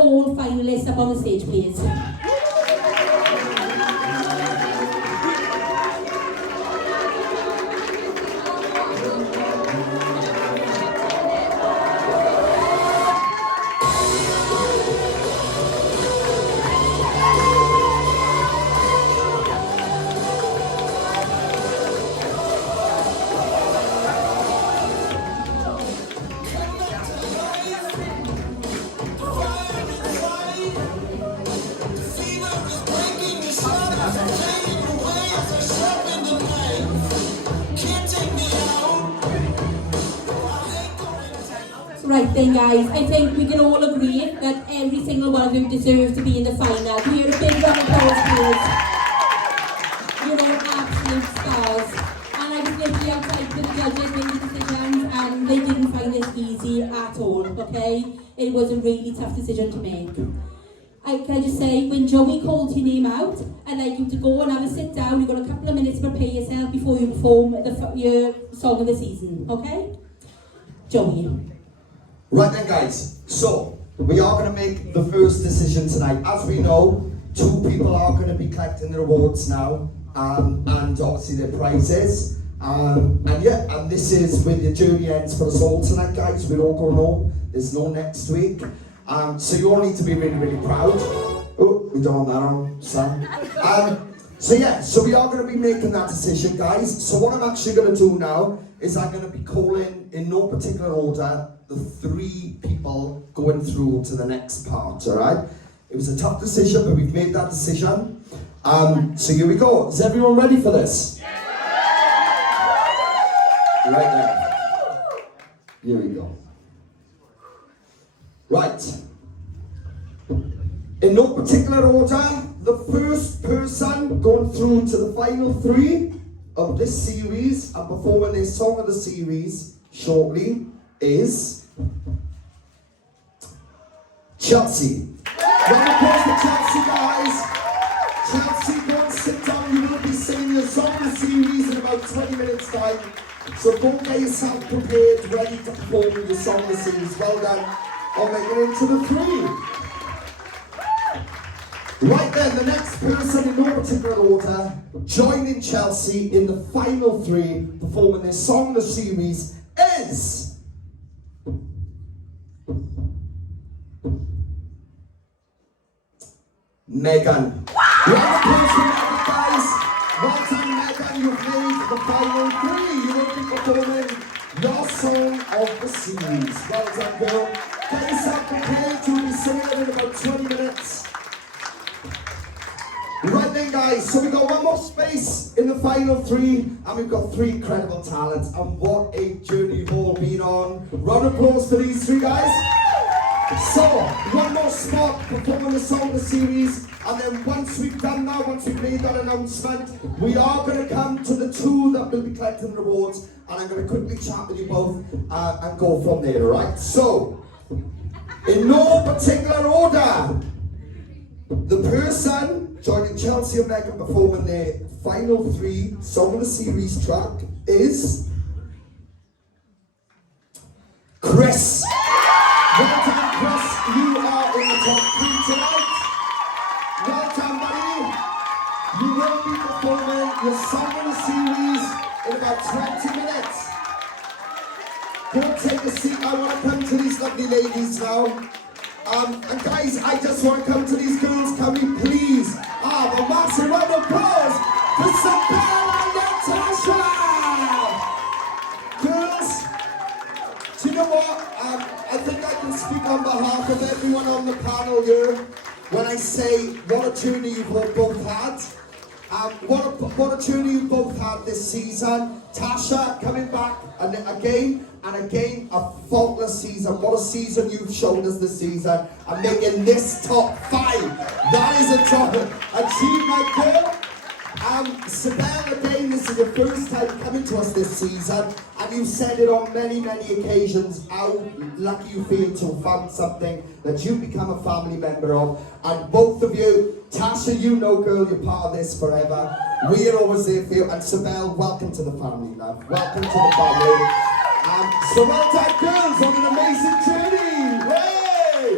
all finalists up on the stage, please. Right then guys, I think we can all agree that every single one of you deserves to be in the final. Can you hear a big round of applause please? You're all absolute stars. And I was literally outside with the judges making decisions and they didn't find this easy at all, okay? It was a really tough decision to make. Can I just say, when Joey called your name out, I'd like you to go and have a sit down. You've got a couple of minutes to prepare yourself before you perform your song of the season, okay? Joey. Right then guys, so we are going to make the first decision tonight. As we know, 2 people are going to be collecting their awards now, and obviously their prizes. And this is where the journey ends for us all tonight guys. We're all going home, there's no next week. So you all need to be really, really proud. Oh, we don't want that on, Sam. So we are going to be making that decision guys. So what I'm actually going to do now is I'm going to be calling, in no particular order, the 3 people going through to the next part, alright? It was a tough decision, but we've made that decision. So here we go. Is everyone ready for this? Right there. Here we go. Right. In no particular order, the first person going through to the final 3 of this series and performing their song of the series shortly is Chelsea. Round of applause for Chelsea, guys. Chelsea, go and sit down. You will be singing your song of the series in about 20 minutes time. So go get yourself prepared, ready to perform your song of the series. Well done on making it into the 3. Right then, the next person in no particular order, joining Chelsea in the final 3, performing their song of the series is Megan. Round of applause for Megan, guys. Well done, Megan. You've made the final 3. You will be performing your song of the series. Well done, girl. Get yourself prepared. You'll be singing it in about 20 minutes. Right then guys, so we've got one more space in the final 3 and we've got 3 incredible talents, and what a journey you've all been on. Round of applause for these 3 guys. So, one more spot performing the song of the series, and then once we've done that, once we've made that announcement, we are going to come to the 2 that will be collecting the awards, and I'm going to quickly chat with you both and go from there, right? So, in no particular order, the person joining Chelsea and Megan performing their final 3 song of the series track is Chris. Well done, Chris. You are in the top 3 tonight. Well done, buddy. You will be performing your song of the series in about 20 minutes. Go take a seat. I want to come to these lovely ladies now. And guys, I just want to come to these girls. Can we please have a massive round of applause for Sabelle and Natasha? Girls, do you know what? I think I can speak on behalf of everyone on the panel here when I say what a journey you've both had. What a journey you both had this season. Tasha coming back and again, a faultless season. What a season you've shown us this season, and making this top 5. That is a top achievement, girl. Sabelle, again, this is your first time coming to us this season, and you've said it on many, many occasions how lucky you feel to have found something that you've become a family member of. And both of you, Tasha, you know, girl, you're part of this forever. We are always there for you. And Sabelle, welcome to the family, love. Welcome to the family. So well done, girls, on an amazing journey. Hey!